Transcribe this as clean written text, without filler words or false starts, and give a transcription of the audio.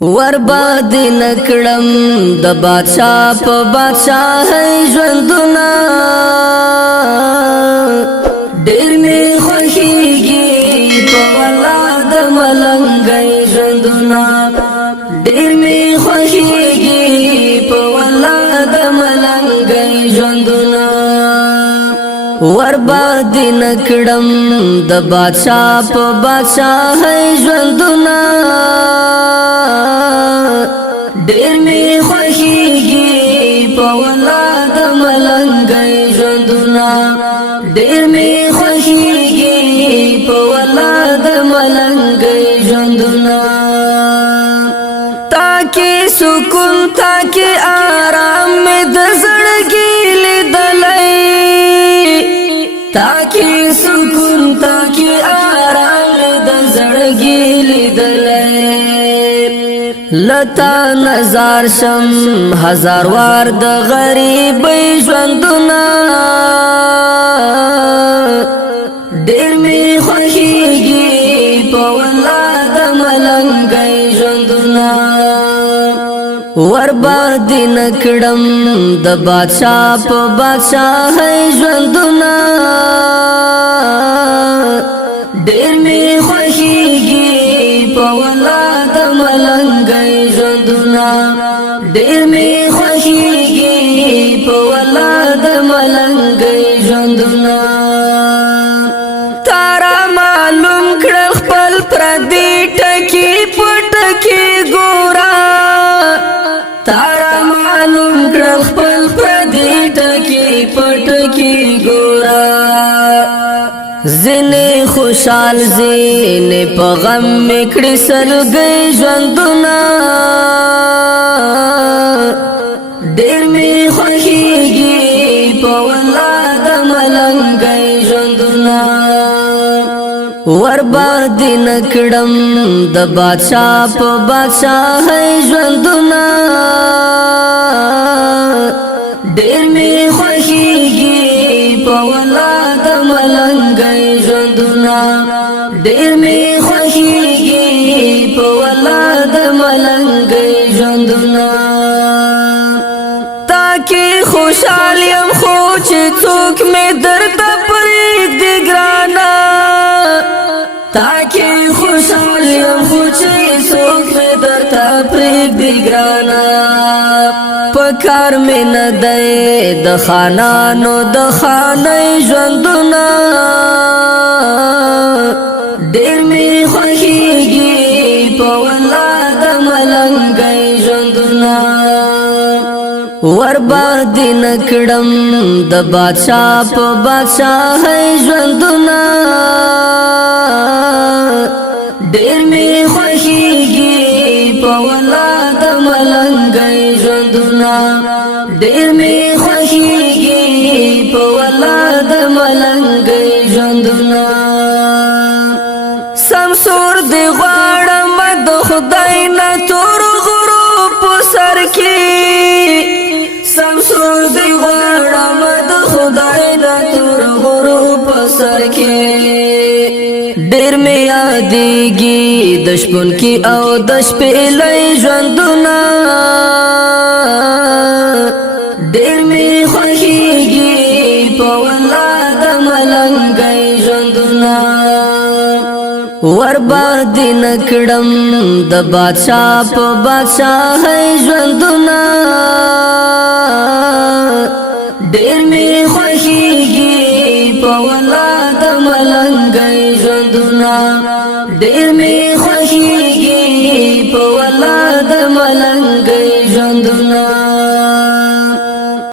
ورباد نکړم د بادشاہ په بادشاہي ژوندونه ډېر می خوښيږي په ولاد ملنګي ژوندونه ډېر می خوښيږي په ولاد ملنګي ژوندونه ورباد نکړم د بادشاہ په بادشاہي ژوندونه ډېر می خوښيږي په ولاد ملنګي ژوندونه ډېر می خوښيږي په ولاد ملنګي ژوندونه تاکي سکون تاکي آرام مې د زړګي لیدلې تاکي سکون تاکي آرام مې د زړګي لیدلې لتا نظر شم هزار وار د غریب ژوندونه ډېر می خوښيږي په ولاد ملنګي ژوندونه ورباد نکړم د بادشاہ په بادشاہي ژوندونه ډېر می خوښيږي په ولاد ملنګي ژوندونه ډېر می خوښيږي په ولاد ملنګي ژوندونه تارا معلوم کړل خپل پردي ټکی پټکی ګورا تارا معلوم کړل خپل پردي ټکی پټکی ګورا زنه خوشحال زنه په غم میکړي سلګي ژوندونه ډېر می خوښيږي په ولاد ملنګي ژوندونه ورباد نکړم د بادشاہ په بادشاہي ژوندونه ډېر می خوښيږي په ولاد ملنګي ژوندونه ډېر می خوښيږي په ولاد ملنګي ژوندونه تاکي خوشحال يم خو چې څوک مې درته پرېږدي ګرانه تاکي خوشحال يم خو چې څوک مې درته پرېږدي ګرانه پکار مې نه دی د خانانو د خانۍ ژوندونه ډېر می خوښيږي په ولاد ملنګي ژوندونه ورباد نکړم د بادشاہ په بادشاہي ژوندونه ډېر می خوښيږي په ولاد ملنګي ژوندونه ډېر می خوښيږي په ولاد ملنګي ژوندونه سمسور دی غواړم د خدای نه تور غروب سر کې سمسور دی غواړم د خدای نه تور غروب سر کې ډېر می یادېږي د شپون کې او د شپې لۍ ژوندونه ډېر می خوښيږي په ولاد ملنګي ژوندونه ورباد نکړم د بادشاہ په بادشاہي ژوندونه ډېر می خوښيږي په ولاد ملنګي ژوندونه ډېر می خوښيږي په ولاد ملنګي ژوندونه